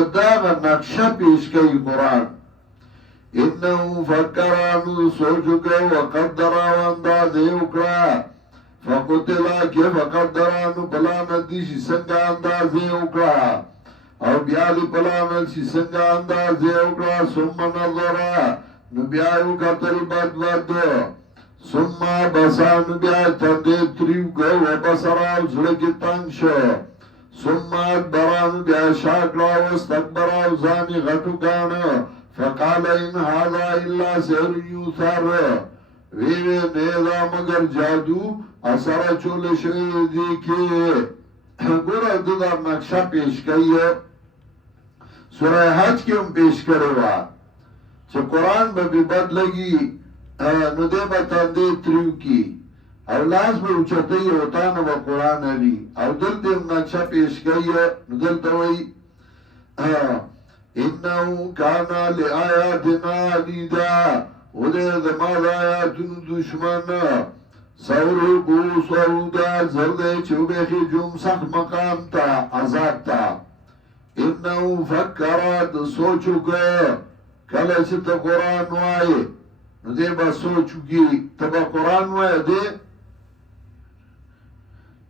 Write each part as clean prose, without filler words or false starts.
داغ نقشه پیش کئی قرآن انہو فکرانو سوچو که وقدرا واندازه اکرا فقتلا که فقدرانو پلانت دیشی سنگا اندازه اکرا او بیالی پلانت شی سنگا اندازه اکرا سم نظرا نو بیایو قتل بد سم بسانو بیای تنده تریو که و بسراو زلکی تنگ شو سم ادبرانو بیای شاکراو استکبراو زانی غٹو کانو فقال ان هذا الا سحر یوثر ویوی نیدا مگر جادو اثر چول شوی دیکی گورا دو در نقشہ پیش کئی سورہ حج کی ہم پیش کرے وا چه قرآن با بی بد لگی نو دے با تندے تریو کی او لاس با اچھتی ہوتانا با قرآن علی او دل دے نقشہ پیش کئی نو دل دوئی انہو کانا لی آیاتنا عدیدہ او دے دماغ آیاتن دشمن سورو کو سعودا زردے چوبے خی جم سخت مقام تا عذاب تا انہو فکرات سوچو که کلچ تا قرآن وائے نو دے با سوچو کی تبا قرآن وائے دے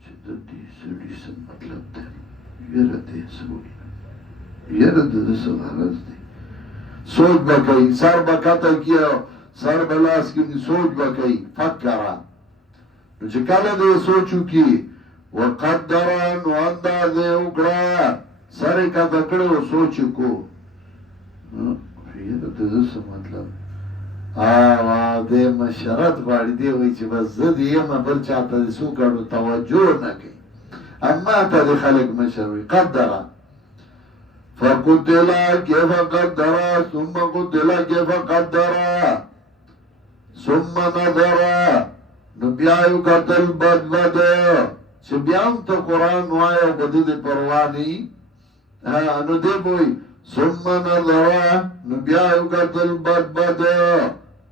چیدر دی سوڑی سن مطلب دے یر دے سوڑی یر دے سوڑی دے سوچ بکئی سر بکتا کیا سر بلاس کی سوچ بکئی فکرات نو چه کل دے سوچو کی وقدران و اندازے اکڑا سر کا دکڑے و سوچو کو یہ تو دس مطلب آوہ دے مشرت باری دے وی چه بس زد یہ مبر چاہتا دے سو کردو توجہ نکی اما تا دے خلق مشروی قدرہ فقتلا کیف قدرہ ثم قتلا کیف قدرہ ثم نظرہ نو بیایو قتل بد چه بیام تا قرآن وایو بدد پروانی نو دے بوئی ثم نظرہ نو بیایو قتل بد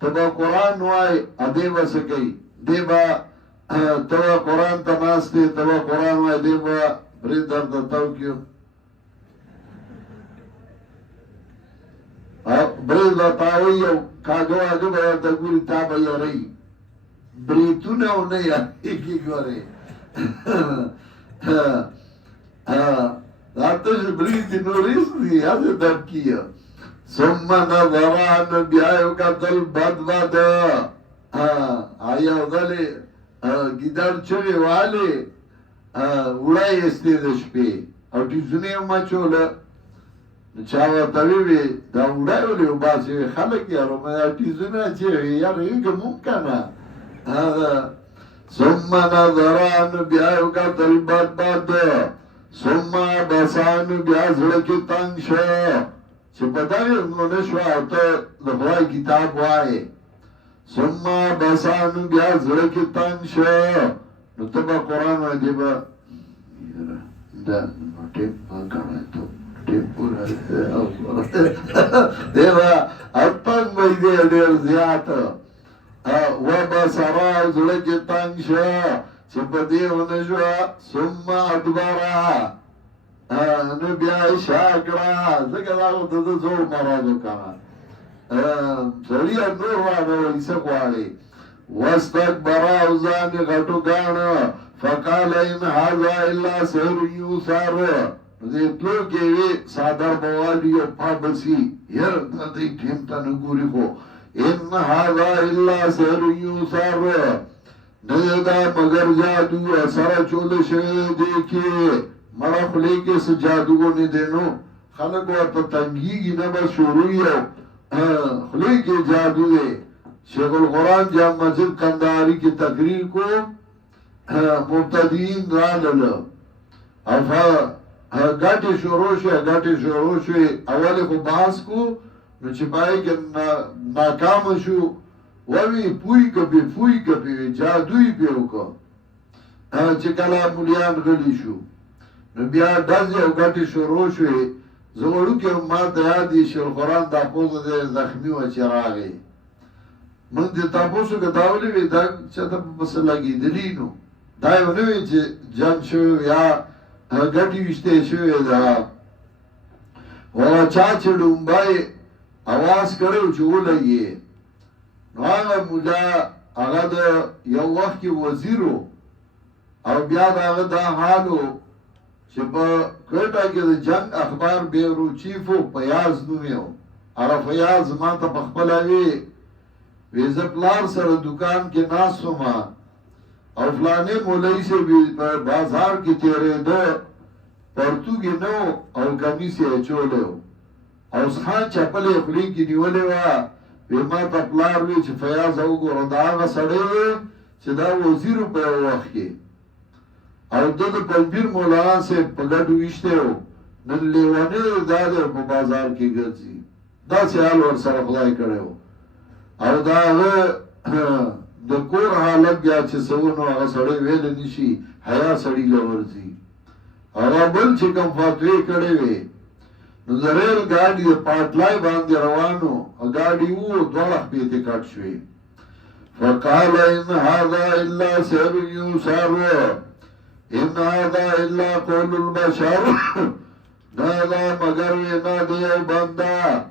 تبا قرآن وائی ادے بسکی دے با تبا قرآن تماستے تبا قرآن وائی دے با برید در تاو کیو برید در تاوی کاغو آگو با تا گوری تابا یا رئی بریتونه او نه یکی گوره داتش بریتی نوریس دی هزه دب کیا ثم نظران بیایو قتل بد آیا دلی گیدر چوی والی اوڑای استیدش پی او تیزونی اما چولا چاوا طبیبی دا اوڑای ولی او باسی خلق یارو من تیزونه چیوی یار ایگه ممکنه ثم نظران بیایو قتل بد ثم بسان بیا زڑکی تنگ شو چه پتاوی انہوں شو آتا لخوائی کتاب وائے ثم بسان بیا زڑکی تنگ شو نو تبا قرآن وائے دیبا دا ٹیپ کانا تو ٹیپ پورا دیبا اب تنگ بھائی دے دیر زیادہ و بسرا زڑکی تنگ شو چه پتی انشو ثم ادبارا نو بیای شاکرا زکر آگو تدو زور مرادو کانا سوڑی نور وانو ایسا قواری واستکبرا اوزانی غٹو کانا فقال ان هذا الا سحر یوثر دے تلو کیوی سادر بوالی و پابسی یر تدی ٹھمتا نگوری کو ان هذا الا سحر یوثر نجدا مگر جادو اثر چول شوی دیکھے مرا خلی کے اس جادو کو نہیں دینو خلق ورطا تنگی گی نبا شروعی ہو خلی کے جادو دے شیخ القرآن جام مسجد قنداری کی تقریر کو مبتدین را للو گاٹی شروع شوی اولی کو باس کو نو چپائی کہ ناکام شو وی پوئی کپی جادوی پیو کو چکلا مولیان غلی شو نو بیا دازی او گاٹی شروع شوی زوڑو که ما تیادی شیخ قرآن دا پوزو دے زخمی و چراغی من دی تاپوسو که داولی وی دا چتا پس لگی دلینو دایو نوی چه جن شوی یا گاٹی وشتے شوی دا چا چې ډومبای اواز کړو چې ولګي نو هغه مولا هغه د یو وخت کې وزیرو او بیا هغه دا حالو چې په کوټه کې د جنگ اخبار بیورو چیفو پیاز نومیو هغه فیاض ما ته په خپل ویزه پلار سره دکان کې ناسو ما او فلانه مولوی سے په بازار کې تیرې ده پرتګي نو او کمیسه چولیو او ښه چپلې خلی کې نیولې وا په ما ته پلار وی چې فیاض او ګور دا هغه سړی چې دا وزیر په وخت کې او د پنځیر مولانا سے په ګډو وشته نن لیوانه دا په بازار کې ګرځي دا سیال ور سره خدای کړو او دا د کور حالت بیا چې سونو هغه سړی ویل نشي حیا سړی لورځي هغه بل چې کوم فاتوی کړي وي نو زرل ګاډي پټلای باندې روانو ګاډي وو دوه پیته کټ شوی فقال ان هذا الا سر يسار ان هذا الا قول البشر دا مگر وینا دی بندا